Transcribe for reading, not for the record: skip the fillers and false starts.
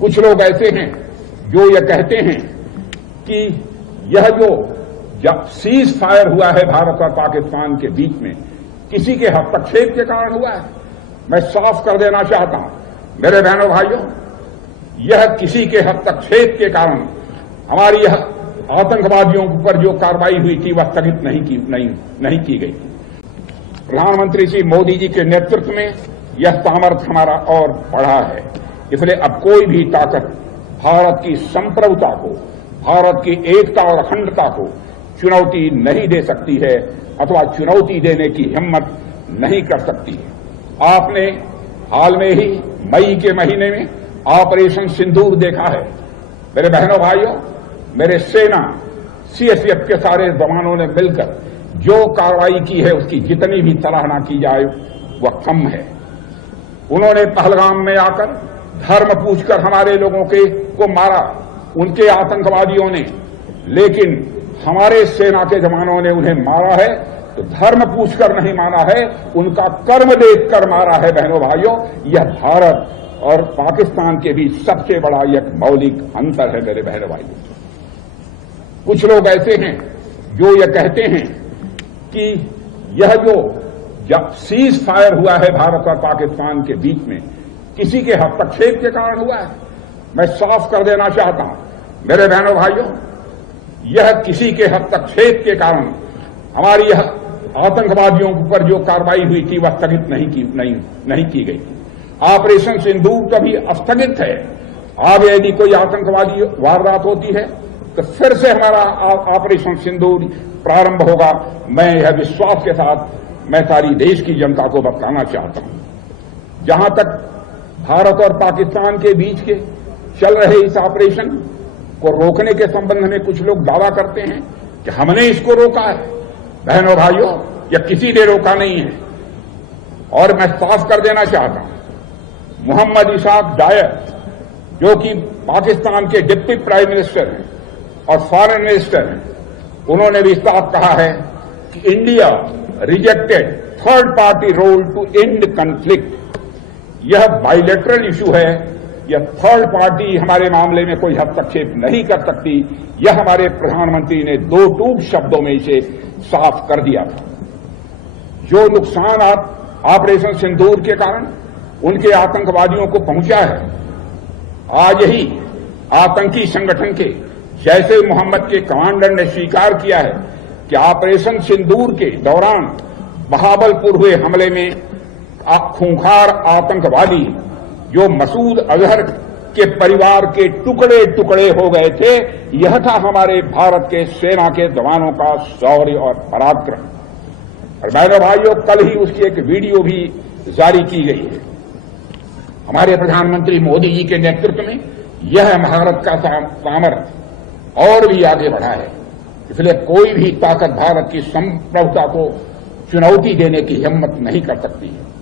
कुछ लोग ऐसे हैं जो ये कहते हैं कि यह जो जब सीज फायर हुआ है भारत और पाकिस्तान के बीच में किसी के हस्तक्षेप के कारण हुआ है। मैं साफ कर देना चाहता हूं मेरे बहनों भाइयों, यह किसी के हस्तक्षेप के कारण हमारी यह आतंकवादियों पर जो कार्रवाई हुई थी वह स्थगित नहीं की गई थी। प्रधानमंत्री श्री मोदी जी के नेतृत्व में यह सामर्थ्य हमारा और बढ़ा है। इसलिए अब कोई भी ताकत भारत की संप्रभुता को, भारत की एकता और अखंडता को चुनौती नहीं दे सकती है अथवा चुनौती देने की हिम्मत नहीं कर सकती है। आपने हाल में ही मई के महीने में ऑपरेशन सिंदूर देखा है। मेरे बहनों भाइयों, मेरे सेना सीएसएफ के सारे जवानों ने मिलकर जो कार्रवाई की है उसकी जितनी भी सराहना की जाए वह कम है। उन्होंने पहलगाम में आकर धर्म पूछकर हमारे लोगों को मारा, उनके आतंकवादियों ने, लेकिन हमारे सेना के जवानों ने उन्हें मारा है तो धर्म पूछकर नहीं मारा है, उनका कर्म देखकर मारा है। बहनों भाइयों, यह भारत और पाकिस्तान के बीच सबसे बड़ा एक मौलिक अंतर है। मेरे बहनों भाइयों, कुछ लोग ऐसे हैं जो ये कहते हैं कि यह जो जब सीज फायर हुआ है भारत और पाकिस्तान के बीच में किसी के हस्तक्षेप के कारण हुआ है। मैं साफ कर देना चाहता हूं मेरे बहनों भाइयों, यह किसी के हस्तक्षेप के कारण हमारी यह आतंकवादियों पर जो कार्रवाई हुई थी वह स्थगित नहीं की गई थी। ऑपरेशन सिंदूर कभी स्थगित है। आगे यदि कोई आतंकवादी वारदात होती है तो फिर से हमारा ऑपरेशन सिंदूर प्रारंभ होगा। मैं यह विश्वास के साथ मैं सारी देश की जनता को बताना चाहता हूं। जहां तक भारत और पाकिस्तान के बीच के चल रहे इस ऑपरेशन को रोकने के संबंध में कुछ लोग दावा करते हैं कि हमने इसको रोका है। बहनों भाइयों, यह किसी ने रोका नहीं है। और मैं साफ कर देना चाहता हूं, मोहम्मद इसाक डायर जो कि पाकिस्तान के डिप्टी प्राइम मिनिस्टर हैं और फॉरेन मिनिस्टर हैं, उन्होंने भी साफ कहा है कि India rejected third party role to end conflict. यह बाइलेटरल इशू है, यह थर्ड पार्टी हमारे मामले में कोई हस्तक्षेप नहीं कर सकती। यह हमारे प्रधानमंत्री ने दो टूक शब्दों में इसे साफ कर दिया था। जो नुकसान ऑपरेशन सिंदूर के कारण उनके आतंकवादियों को पहुंचा है, आज ही आतंकी संगठन के जैसे मोहम्मद के कमांडर ने स्वीकार किया है कि ऑपरेशन सिंदूर के दौरान बहावलपुर हुए हमले में खूंखार आतंकवादी जो मसूद अजहर के परिवार के टुकड़े टुकड़े हो गए थे, यह था हमारे भारत के सेना के जवानों का शौर्य और पराक्रम। और बहनों भाइयों, कल ही उसकी एक वीडियो भी जारी की गई है। हमारे प्रधानमंत्री मोदी जी के नेतृत्व में यह भारत का सामर्थ्य और भी आगे बढ़ा है। इसलिए कोई भी ताकत भारत की संप्रभुता को चुनौती देने की हिम्मत नहीं कर सकती है।